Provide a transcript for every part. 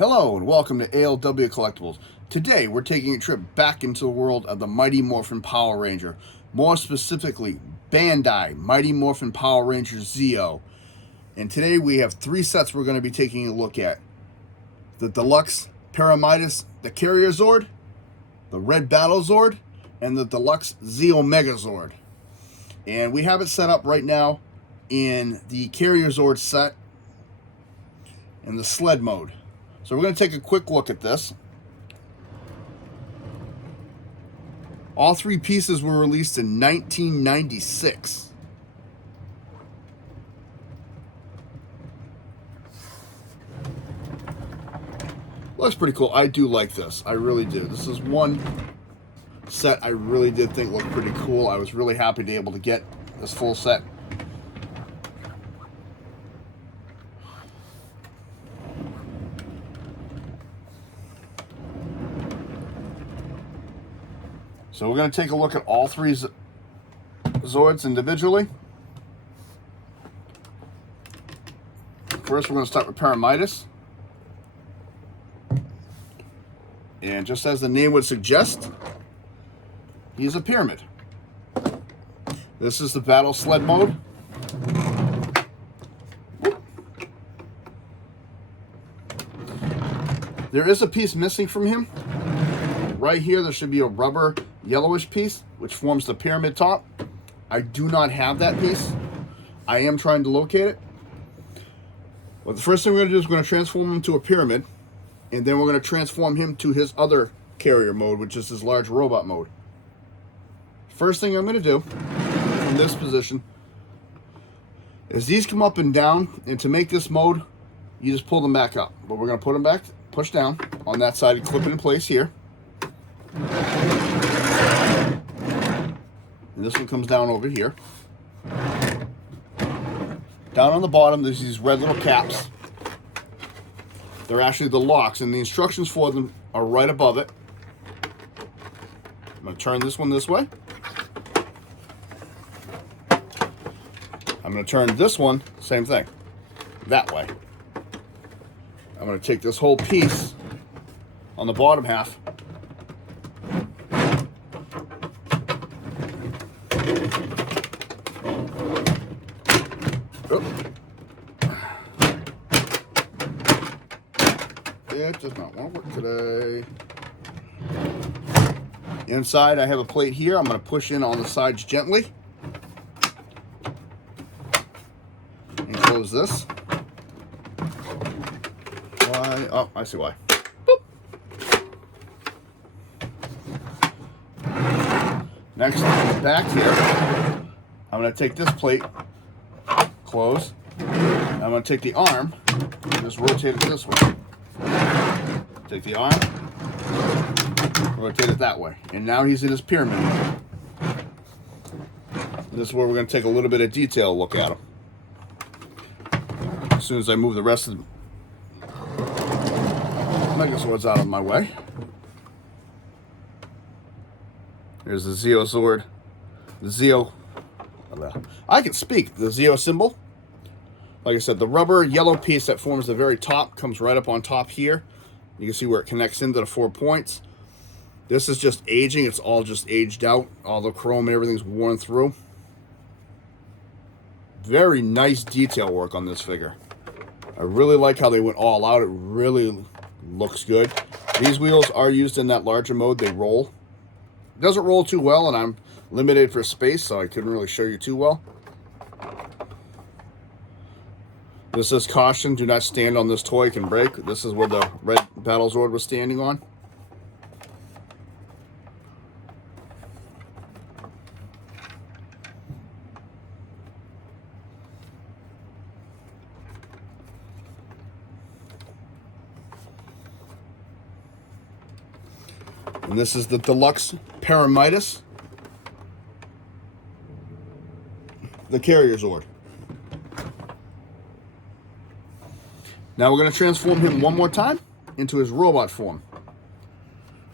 Hello and welcome to ALW Collectibles. Today we're taking a trip back into the world of the Mighty Morphin Power Ranger. More specifically, Bandai Mighty Morphin Power Ranger Zeo. And today we have three sets we're going to be taking a look at. The Deluxe Pyramidas, the Carrier Zord, the Red Battle Zord, and the Deluxe Zeo Megazord. And we have it set up right now in the Carrier Zord set in the sled mode. So we're going to take a quick look at this. All three pieces were released in 1996. Looks pretty cool. I do like this. I really do. This is one set I really did think looked pretty cool. I was really happy to be able to get this full set. So we're going to take a look at all three Zords individually. First, we're going to start with Pyramidas. And just as the name would suggest, he's a pyramid. This is the battle sled mode. There is a piece missing from him. Right here, there should be a rubber yellowish piece, which forms the pyramid top. I do not have that piece. I am trying to locate it. Well, the first thing we're going to do is we're going to transform him to a pyramid, and then we're going to transform him to his other carrier mode, which is his large robot mode. First thing I'm going to do from this position is these come up and down, and to make this mode, you just pull them back up. But we're going to put them back, push down on that side and clip it in place here. And this one comes down over here. Down on the bottom, there's these red little caps. They're actually the locks, and the instructions for them are right above it. I'm going to turn this one this way. I'm going to turn this one, same thing, that way. I'm going to take this whole piece on the bottom half. It does not want to work today. Inside, I have a plate here. I'm going to push in on the sides gently. And close this. Why? Oh, I see why. Boop. Next, back here, I'm going to take this plate, close. I'm going to take the arm and just rotate it this way. Take the arm, rotate it that way. And now he's in his pyramid. This is where we're going to take a little bit of detail look at him. As soon as I move the rest of the Megazords out of my way. There's the Zeo Zord. The Zeo. I can speak. The Zeo symbol. Like I said, the rubber yellow piece that forms the very top comes right up on top here. You can see where it connects into the 4 points. This is just aging. It's all just aged out. All the chrome and everything's worn through. Very nice detail work on this figure. I really like how they went all out. It really looks good. These wheels are used in that larger mode. They roll. It doesn't roll too well, and I'm limited for space, so I couldn't really show you too well. This is caution, do not stand on this toy, it can break. This is where the Red Battle Zord was standing on. And this is the Deluxe Pyramidas, the Carrier Zord. Now we're going to transform him one more time into his robot form.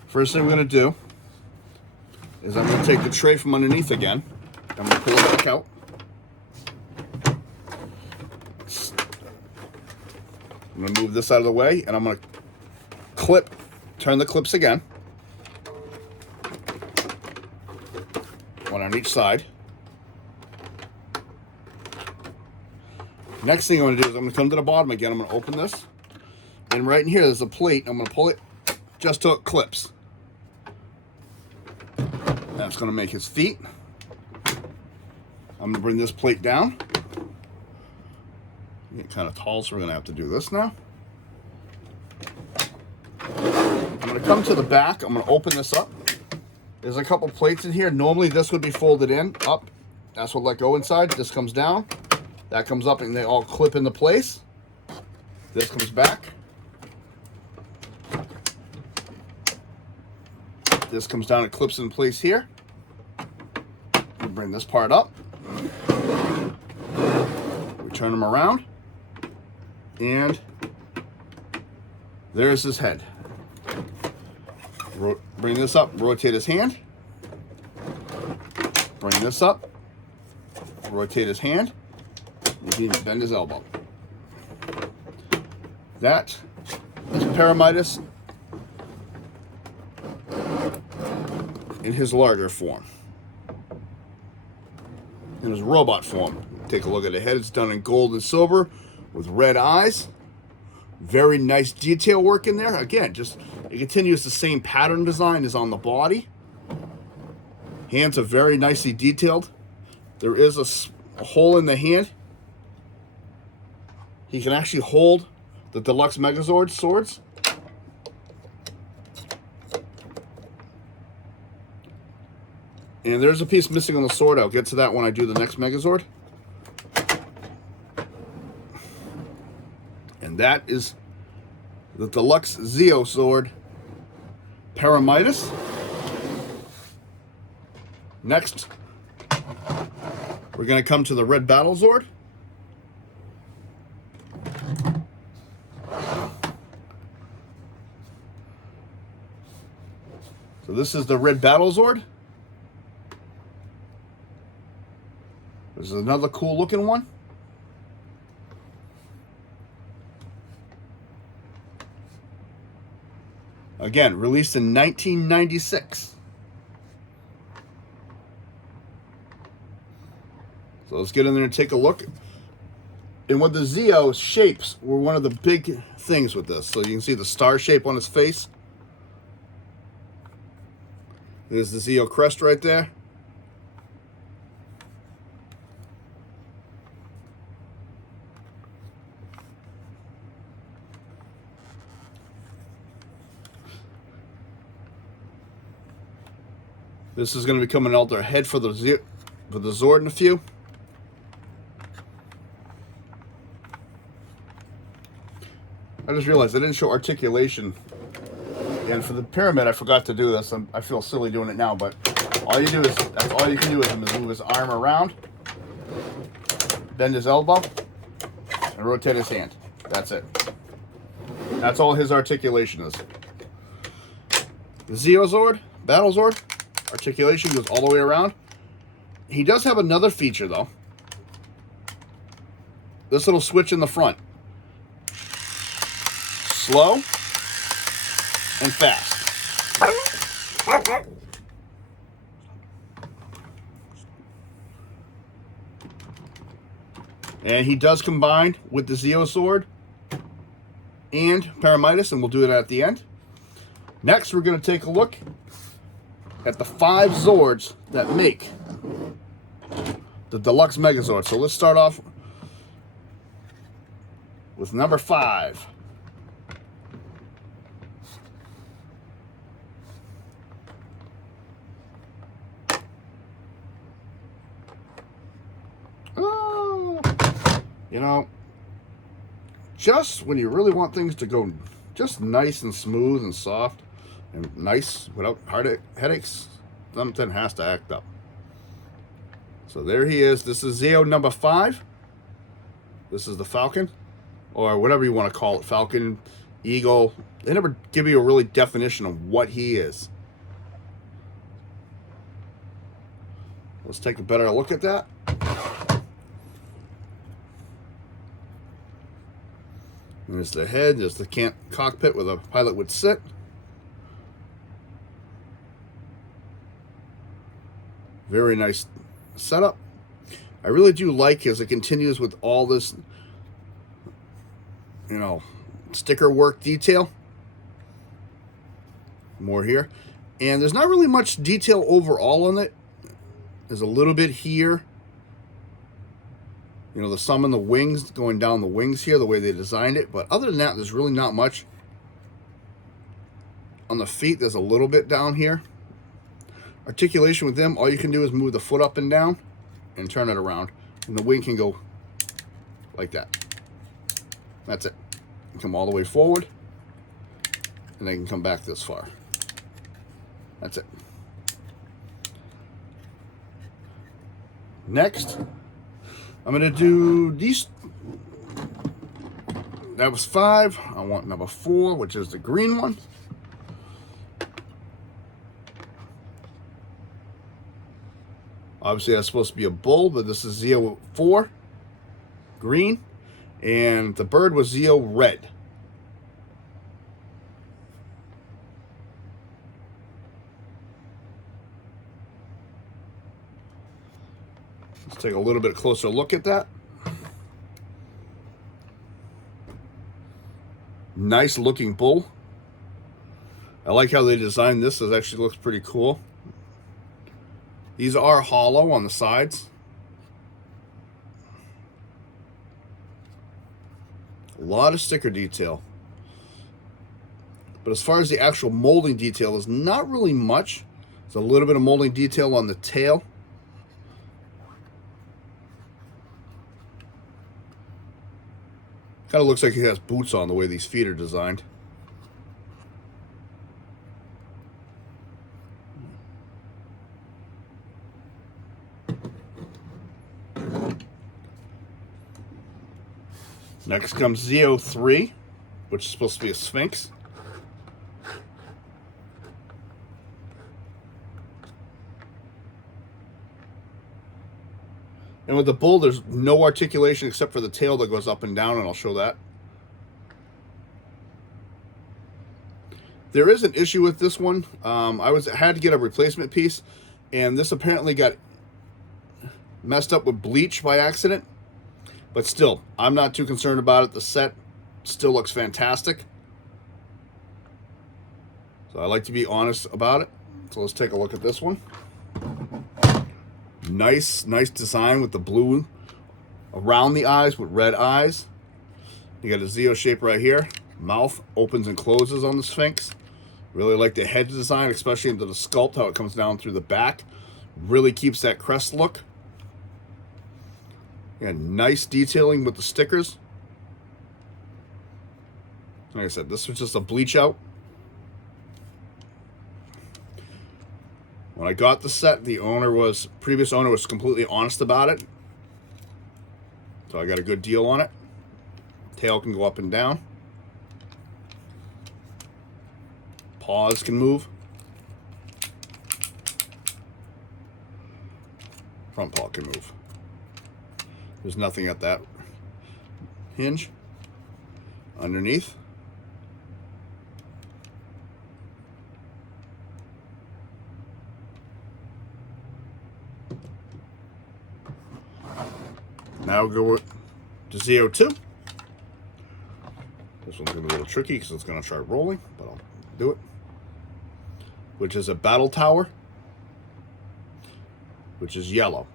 First thing we're going to do is I'm going to take the tray from underneath again. I'm going to pull it back out. I'm going to move this out of the way, and I'm going to clip, turn the clips again. One on each side. Next thing I'm going to do is I'm going to come to the bottom again. I'm going to open this. And right in here, there's a plate. I'm going to pull it just till it clips. That's going to make his feet. I'm going to bring this plate down. Get kind of tall, so we're going to have to do this now. I'm going to come to the back. I'm going to open this up. There's a couple plates in here. Normally this would be folded in, up. That's what let go inside. This comes down. That comes up and they all clip into place. This comes back. This comes down and clips in place here. We bring this part up. We turn them around. And there's his head. Bring this up, rotate his hand. Bring this up, rotate his hand. You can bend his elbow. That is Pyramidas in his larger form. In his robot form. Take a look at the head. It's done in gold and silver with red eyes. Very nice detail work in there. Again, just it continues the same pattern design as on the body. Hands are very nicely detailed. There is a hole in the hand. He can actually hold the Deluxe Megazord swords. And there's a piece missing on the sword. I'll get to that when I do the next Megazord. And that is the Deluxe Zeo Sword Pyramidas. Next, we're going to come to the Red Battle Zord. So this is the Red Battle Zord. This is another cool looking one. Again, released in 1996. So let's get in there and take a look. And with the Zeo, shapes were one of the big things with this. So you can see the star shape on his face. There's the Zeo crest right there. This is going to become an altar head for the Zord in a few. I just realized I didn't show articulation. And for the pyramid, I forgot to do this. I feel silly doing it now, but all you do is, that's all you can do with him is move his arm around, bend his elbow, and rotate his hand. That's it. That's all his articulation is. The Zeo Zord, Battle Zord, articulation goes all the way around. He does have another feature though. This little switch in the front. Slow and fast. And he does combine with the Zeo Sword and Pyramidas, and we'll do it at the end. Next, we're going to take a look at the 5 Zords that make the Deluxe Megazord. So let's start off with number 5. You know, just when you really want things to go just nice and smooth and soft and nice without headaches, something has to act up. So there he is. This is Zeo number 5. This is the Falcon, or whatever you want to call it, Falcon, Eagle. They never give you a really definition of what he is. Let's take a better look at that. There's the head, there's the cockpit where the pilot would sit. Very nice setup. I really do like as it continues with all this, you know, sticker work detail. More here. And there's not really much detail overall on it. There's a little bit here. You know, the some in the wings, going down the wings here, the way they designed it. But other than that, there's really not much. On the feet, there's a little bit down here. Articulation with them, all you can do is move the foot up and down and turn it around. And the wing can go like that. That's it. You come all the way forward. And they can come back this far. That's it. Next, I'm going to do these. That was 5. I want number 4, which is the green one. Obviously, that's supposed to be a bull, but this is Zeo 4, green. And the bird was Zeo red. Let's take a little bit closer look at that. Nice looking bull. I like how they designed this. It actually looks pretty cool. These are hollow on the sides. A lot of sticker detail. But as far as the actual molding detail, there's not really much. There's a little bit of molding detail on the tail. Kind of looks like he has boots on the way these feet are designed. Next comes Zeo 3, which is supposed to be a Sphinx. And with the bull, there's no articulation except for the tail that goes up and down, and I'll show that. There is an issue with this one. I had to get a replacement piece, and this apparently got messed up with bleach by accident. But still, I'm not too concerned about it. The set still looks fantastic. So I like to be honest about it. So let's take a look at this one. Nice design with the blue around the eyes with red eyes. You got a Zeo shape right here. Mouth opens and closes on the Sphinx. Really like the head design, especially into the sculpt, how it comes down through the back. Really keeps that crest look. And nice detailing with the stickers. Like I said, this was just a bleach out. When I got the set, previous owner was completely honest about it. So I got a good deal on it. Tail can go up and down. Paws can move. Front paw can move. There's nothing at that hinge. Underneath. Now we'll go to Zeo 2. This one's going to be a little tricky because it's going to try rolling, but I'll do it. Which is a battle tower, which is yellow.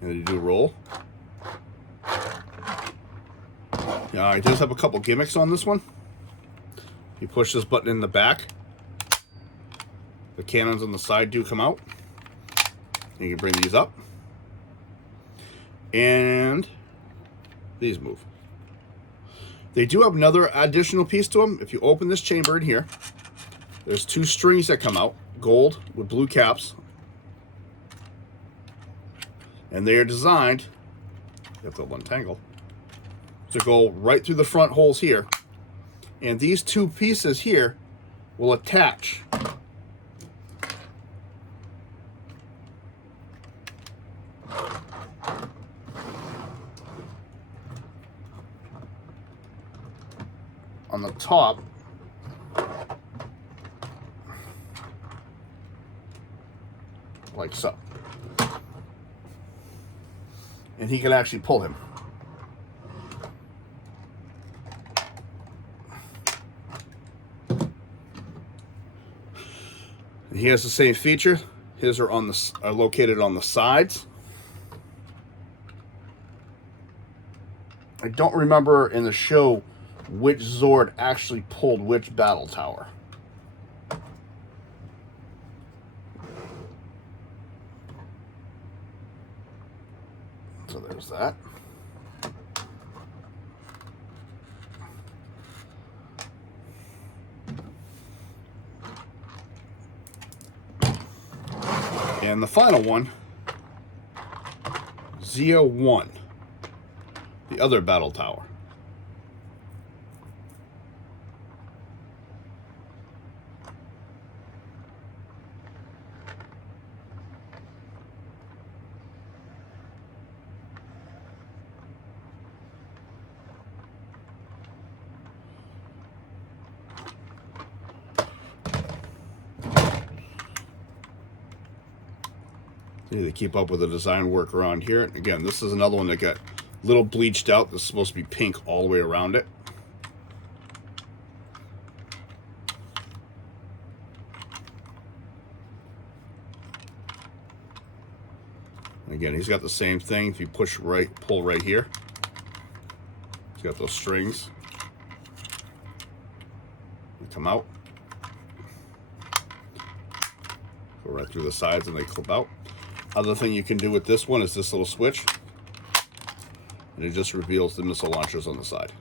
And you do roll. Yeah, it does have a couple gimmicks on this one. You push this button in the back. The cannons on the side do come out. You can bring these up. And these move. They do have another additional piece to them. If you open this chamber in here, there's 2 strings that come out. Gold with blue caps. And they are designed, you have to untangle, to go right through the front holes here. And these 2 pieces here will attach on the top, like so. And he can actually pull him. And he has the same feature. His are located on the sides. I don't remember in the show which Zord actually pulled which battle tower. So there's that. And the final one, Zeo 1, the other battle tower. Need to keep up with the design work around here. Again, this is another one that got a little bleached out. This is supposed to be pink all the way around it. And again, he's got the same thing. If you push right, pull right here, he's got those strings. They come out. Go right through the sides and they clip out. Other thing you can do with this one is this little switch, and it just reveals the missile launchers on the side.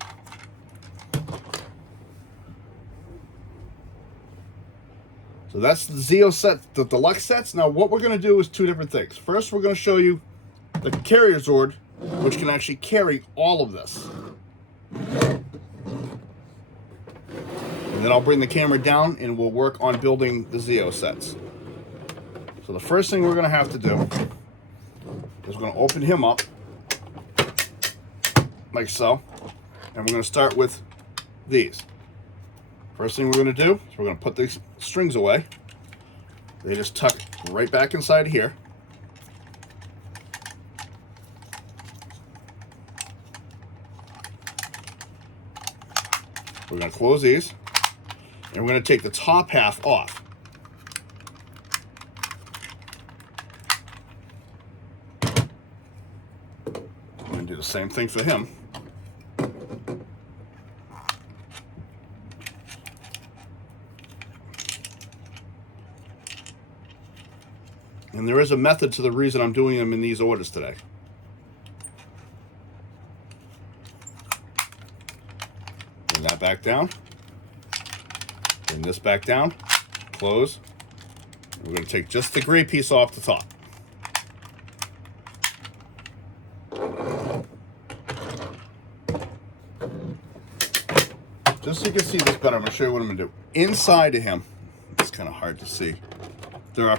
So that's the Zeo set, the deluxe sets. Now what we're going to do is two different things. First, we're going to show you the carrier Zord, which can actually carry all of this. And then I'll bring the camera down and we'll work on building the Zeo sets. So the first thing we're going to have to do is we're going to open him up like so, and we're going to start with these. First thing we're going to do is we're going to put these strings away. They just tuck right back inside here. We're going to close these, and we're going to take the top half off. Do the same thing for him. And there is a method to the reason I'm doing them in these orders today. Bring that back down. Bring this back down. Close. We're going to take just the gray piece off the top. Just so you can see this better, I'm going to show you what I'm going to do. Inside of him, it's kind of hard to see, there are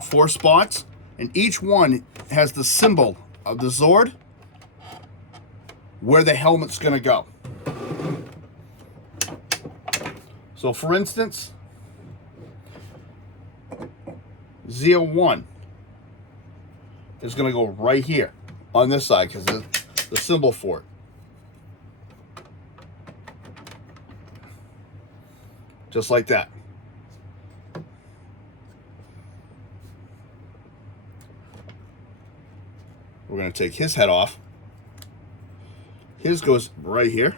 4 spots, and each one has the symbol of the Zord, where the helmet's going to go. So for instance, Zeo 1 is going to go right here on this side because the symbol for it. Just like that. We're going to take his head off. His goes right here.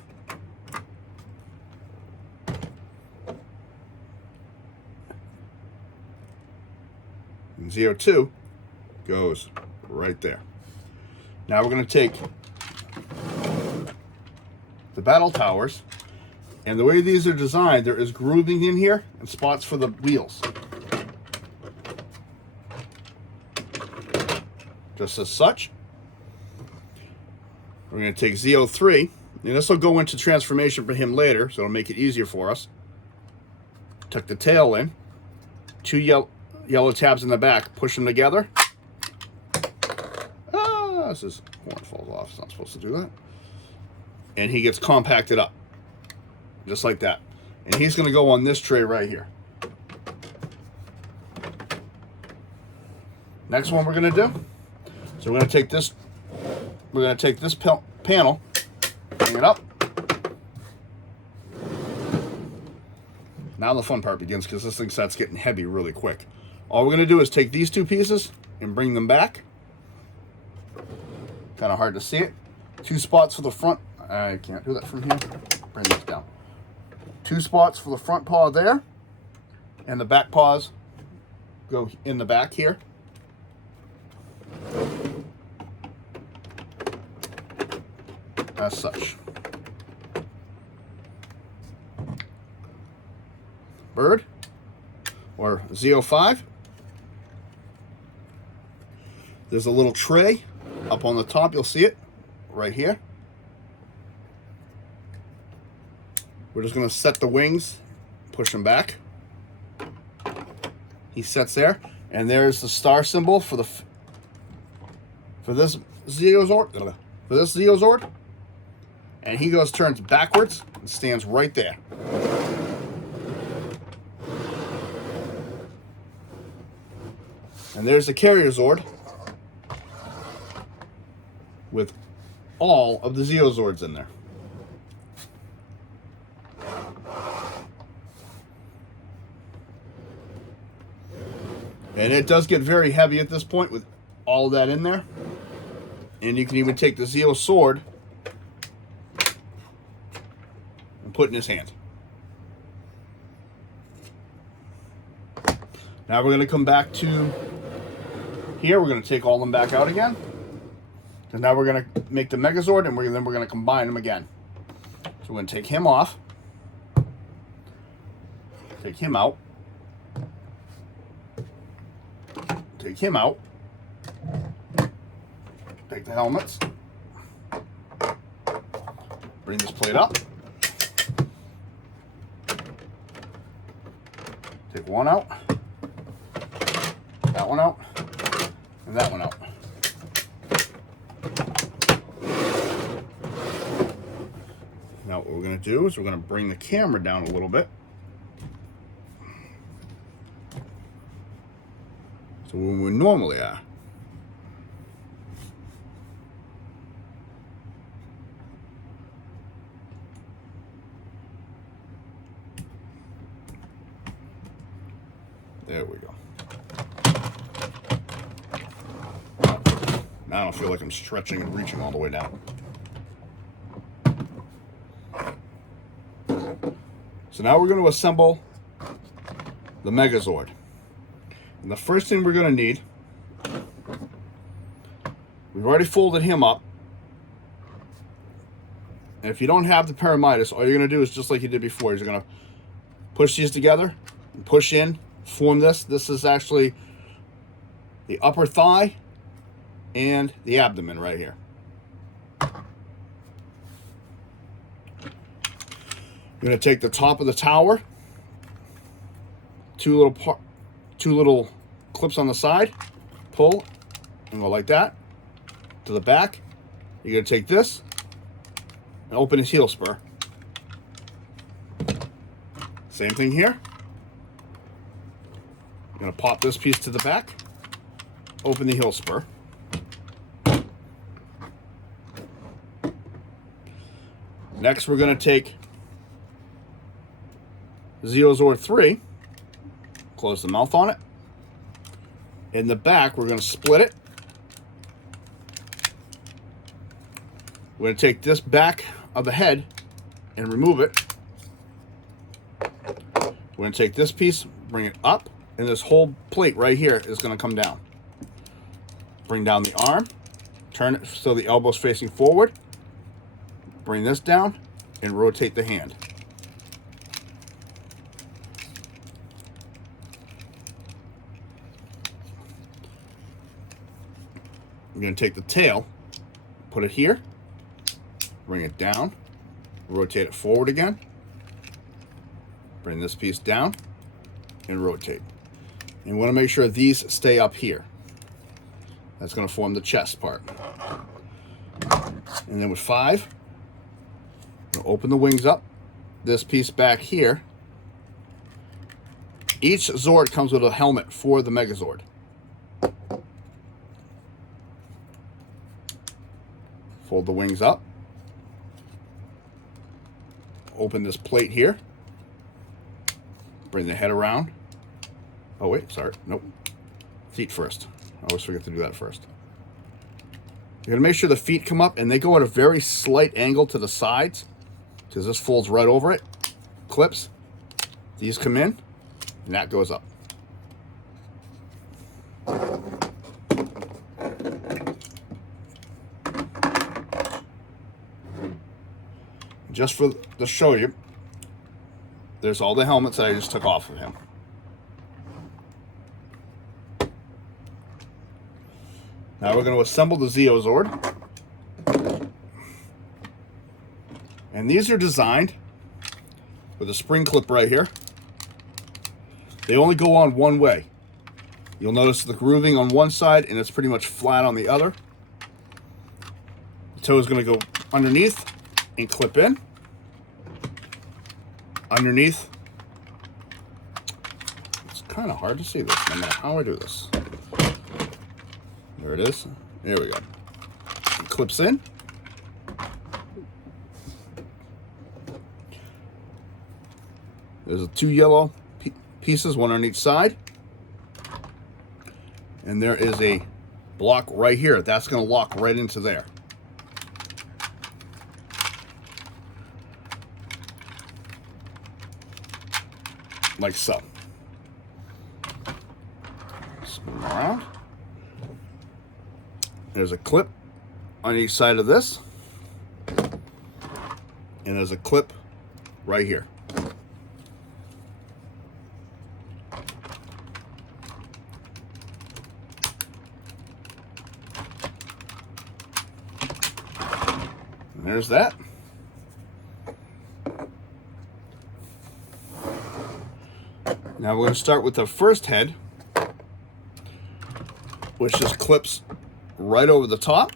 And Zeo 2 goes right there. Now we're going to take the battle towers. And the way these are designed, there is grooving in here and spots for the wheels. Just as such. We're going to take Zeo 3, and this will go into transformation for him later, so it'll make it easier for us. Tuck the tail in. 2 yellow tabs in the back. Push them together. This horn falls off. It's not supposed to do that. And he gets compacted up. just like that. And he's going to go on this tray right here. Next one we're going to do, so we're going to take this, panel, bring it up. Now the fun part begins, because this thing starts getting heavy really quick. All we're going to do is take these two pieces and bring them back. Kind of hard to see it. 2 spots for the front. I can't do that from here. Bring this down. 2 spots for the front paw there, and the back paws go in the back here. As such. Bird, or Zeo 5. There's a little tray up on the top. You'll see it right here. We're just going to set the wings, push them back. He sets there, and there's the star symbol for this Zeo Zord. And he turns backwards and stands right there. And there's the carrier Zord with all of the Zeo Zords in there. And it does get very heavy at this point with all of that in there. And you can even take the Zeo sword and put it in his hand. Now we're going to come back to here. We're going to take all of them back out again. And now we're going to make the Megazord, and then we're going to combine them again. So we're going to take him off. Take him out. Take him out. Take the helmets. Bring this plate up. Take one out. That one out. And that one out. Now what we're going to do is we're going to bring the camera down a little bit. So where we normally are. There we go. Now I don't feel like I'm stretching and reaching all the way down. So now we're going to assemble the Megazord. And the first thing we're going to need, we've already folded him up. And if you don't have the Pyramidas, all you're going to do is just like you did before. You're going to push these together, and push in, form this. This is actually the upper thigh and the abdomen right here. You're going to take the top of the tower, two little clips on the side, pull, and go like that to the back. You're going to take this and open his heel spur. Same thing here. You're going to pop this piece to the back, open the heel spur. Next, we're going to take Zeo Zord 3, close the mouth on it. In the back, we're going to split it. We're going to take this back of the head and remove it. We're going to take this piece, bring it up, and this whole plate right here is going to come down. Bring down the arm, turn it so the elbow's facing forward. Bring this down and rotate the hand. I'm going to take the tail, put it here, bring it down, rotate it forward again, bring this piece down, and rotate. And we want to make sure these stay up here. That's going to form the chest part. And then with 5, I'm going to open the wings up, this piece back here. Each Zord comes with a helmet for the Megazord. Fold the wings up. Open this plate here. Bring the head around. Oh wait, sorry, nope. Feet first. I always forget to do that first. You're gonna make sure the feet come up and they go at a very slight angle to the sides, because this folds right over it. Clips. These come in, and that goes up. Just to show you, there's all the helmets that I just took off of him. Now we're going to assemble the Zeo Zord. And these are designed with a spring clip right here. They only go on one way. You'll notice the grooving on one side and it's pretty much flat on the other. The toe is going to go underneath and clip in. Underneath. It's kind of hard to see this no matter how I do this. There it is. There we go. It clips in. There's two yellow pieces, one on each side. And there is a block right here. That's going to lock right into there. Like so. Spin around. There's a clip on each side of this. And there's a clip right here. And there's that. Now we're going to start with the first head, which just clips right over the top,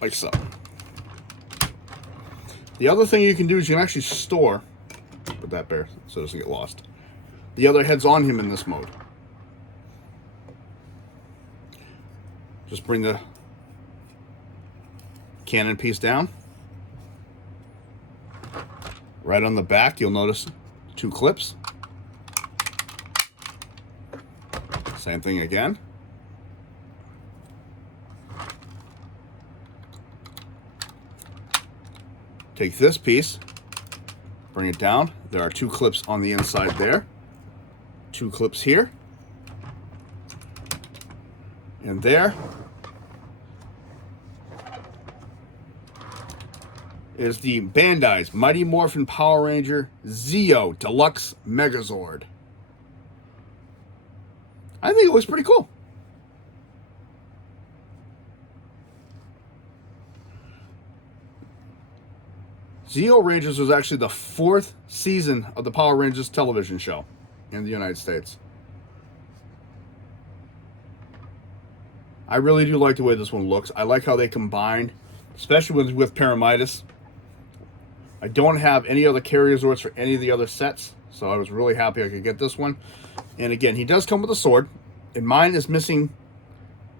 like so. The other thing you can do is you can actually store, put that there so it doesn't get lost, the other heads on him in this mode. Just bring the cannon piece down. Right on the back, you'll notice two clips. Same thing again. Take this piece, bring it down. There are two clips on the inside there. Two clips here. And there is the Bandai's Mighty Morphin Power Ranger Zeo Deluxe Megazord. I think it looks pretty cool. Zeo Rangers was actually the 4th season of the Power Rangers television show in the United States. I really do like the way this one looks. I like how they combined, especially with Pyramidas. I don't have any other carrier Zords for any of the other sets, so I was really happy I could get this one. And again, he does come with a sword, and mine is missing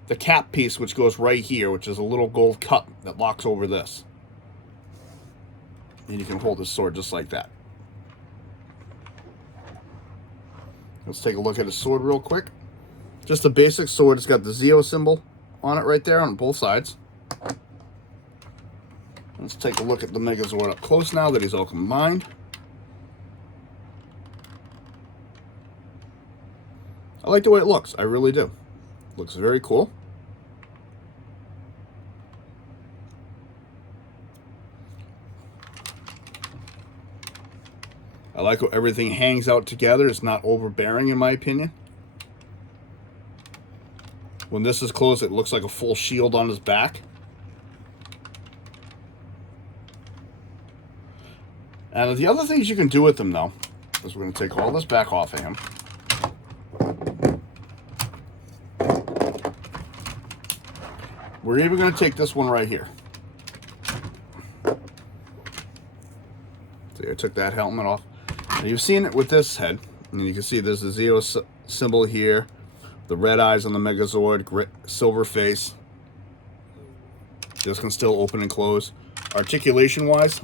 the cap piece, which goes right here, which is a little gold cup that locks over this. And you can hold this sword just like that. Let's take a look at his sword real quick. Just a basic sword. It's got the Zeo symbol on it right there on both sides. Let's take a look at the Megazord up close now that he's all combined. I like the way it looks. I really do. Looks very cool. I like how everything hangs out together. It's not overbearing in my opinion. When this is closed, it looks like a full shield on his back. And the other things you can do with them, though, is we're going to take all this back off of him. We're even going to take this one right here. See, I took that helmet off. Now you've seen it with this head, and you can see there's the Zeo symbol here, the red eyes on the Megazord, silver face. This can still open and close. Articulation-wise,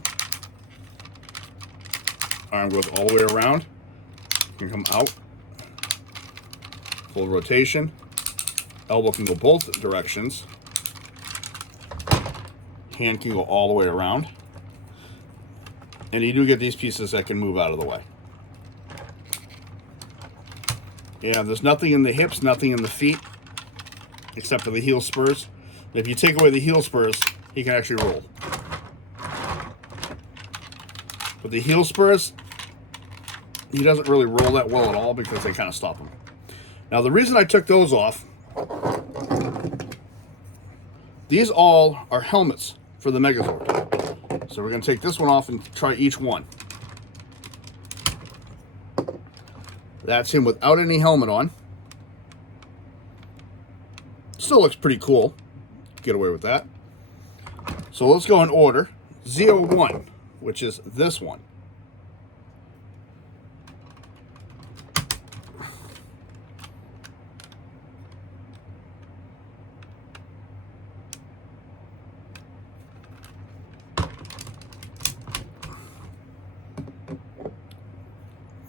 arm goes all the way around. Can come out. Full rotation. Elbow can go both directions. Hand can go all the way around. And you do get these pieces that can move out of the way. Yeah, there's nothing in the hips, nothing in the feet, except for the heel spurs. And if you take away the heel spurs, he can actually roll. But the heel spurs, he doesn't really roll that well at all because they kind of stop him. Now, the reason I took those off, these all are helmets for the Megazord. So we're going to take this one off and try each one. That's him without any helmet on. Still looks pretty cool. Get away with that. So let's go in order. Zeo 1, which is this one.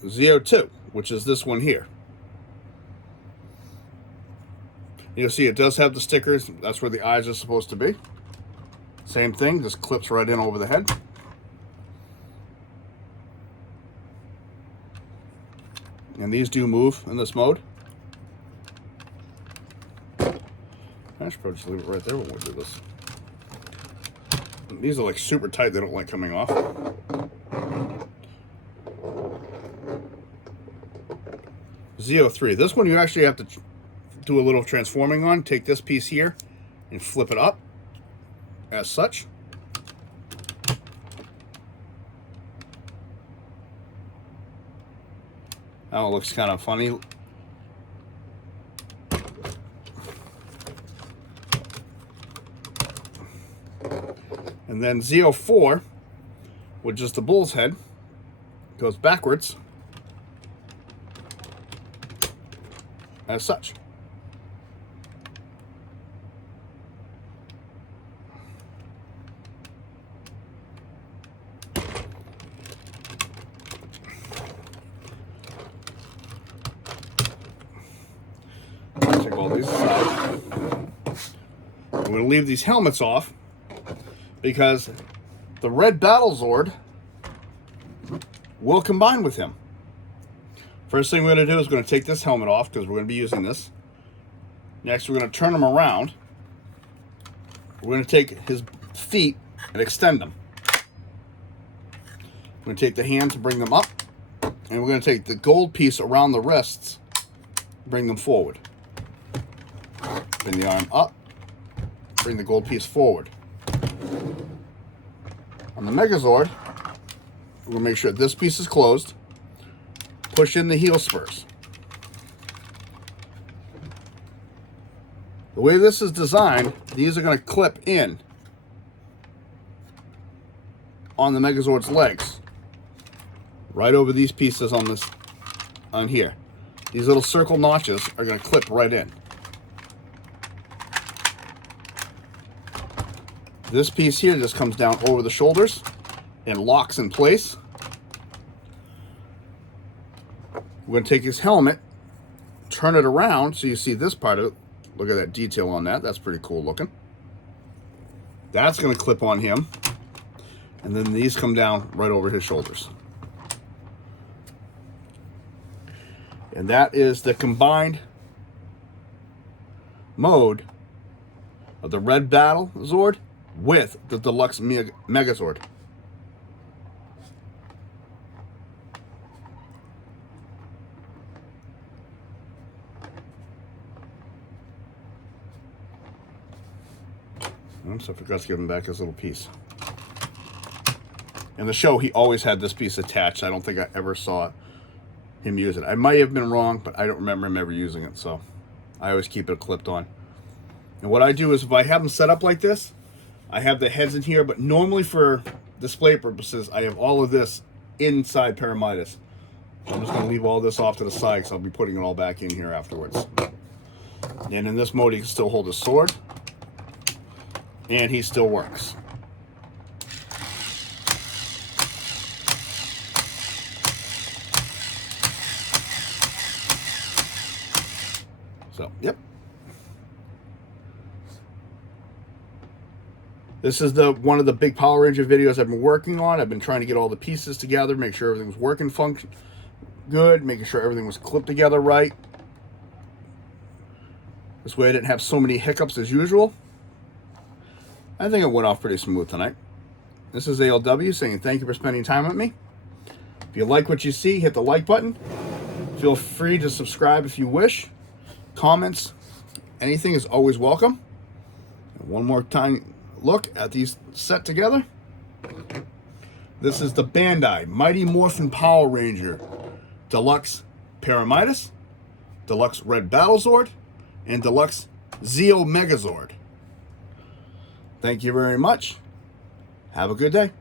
Zeo 2, which is this one here. You'll see it does have the stickers. That's where the eyes are supposed to be. Same thing, just clips right in over the head. And these do move in this mode. I should probably just leave it right there when we do this. These are like super tight, they don't like coming off. Zeo 3. This one you actually have to do a little transforming on. Take this piece here and flip it up as such. Now it looks kind of funny. And then Zeo 4, which is the bull's head, goes backwards as such. Take all these aside. We're going to leave these helmets off because the red Battle Zord will combine with him. First thing we're going to do is going to take this helmet off because we're going to be using this. Next, we're going to turn him around. We're going to take his feet and extend them. We're going to take the hands and bring them up. And we're going to take the gold piece around the wrists, bring them forward. Bring the arm up, bring the gold piece forward. On the Megazord, we're going to make sure this piece is closed. Push in the heel spurs. The way this is designed, these are going to clip in on the Megazord's legs, right over these pieces on here. These little circle notches are going to clip right in. This piece here just comes down over the shoulders and locks in place. We're going to take his helmet, turn it around so you see this part of it. Look at that detail on that. That's pretty cool looking. That's going to clip on him. And then these come down right over his shoulders. And that is the combined mode of the Red Battle Zord with the Deluxe Megazord. So I forgot to give him back his little piece. In the show, he always had this piece attached. I don't think I ever saw him use it. I might have been wrong, but I don't remember him ever using it, so I always keep it clipped on. And what I do is if I have them set up like this, I have the heads in here, but normally for display purposes, I have all of this inside Pyramidas. So I'm just going to leave all this off to the side because I'll be putting it all back in here afterwards. And in this mode, he can still hold his sword. And he still works. So, yep. This is one of the big Power Ranger videos I've been working on. I've been trying to get all the pieces together, make sure everything was working good, making sure everything was clipped together right. This way I didn't have so many hiccups as usual. I think it went off pretty smooth tonight. This is ALW saying thank you for spending time with me. If you like what you see, hit the like button. Feel free to subscribe if you wish. Comments, anything is always welcome. And one more time look at these set together. This is the Bandai Mighty Morphin Power Ranger Deluxe Pyramidas, Deluxe Red Battlezord, and Deluxe Zeo Megazord. Thank you very much. Have a good day.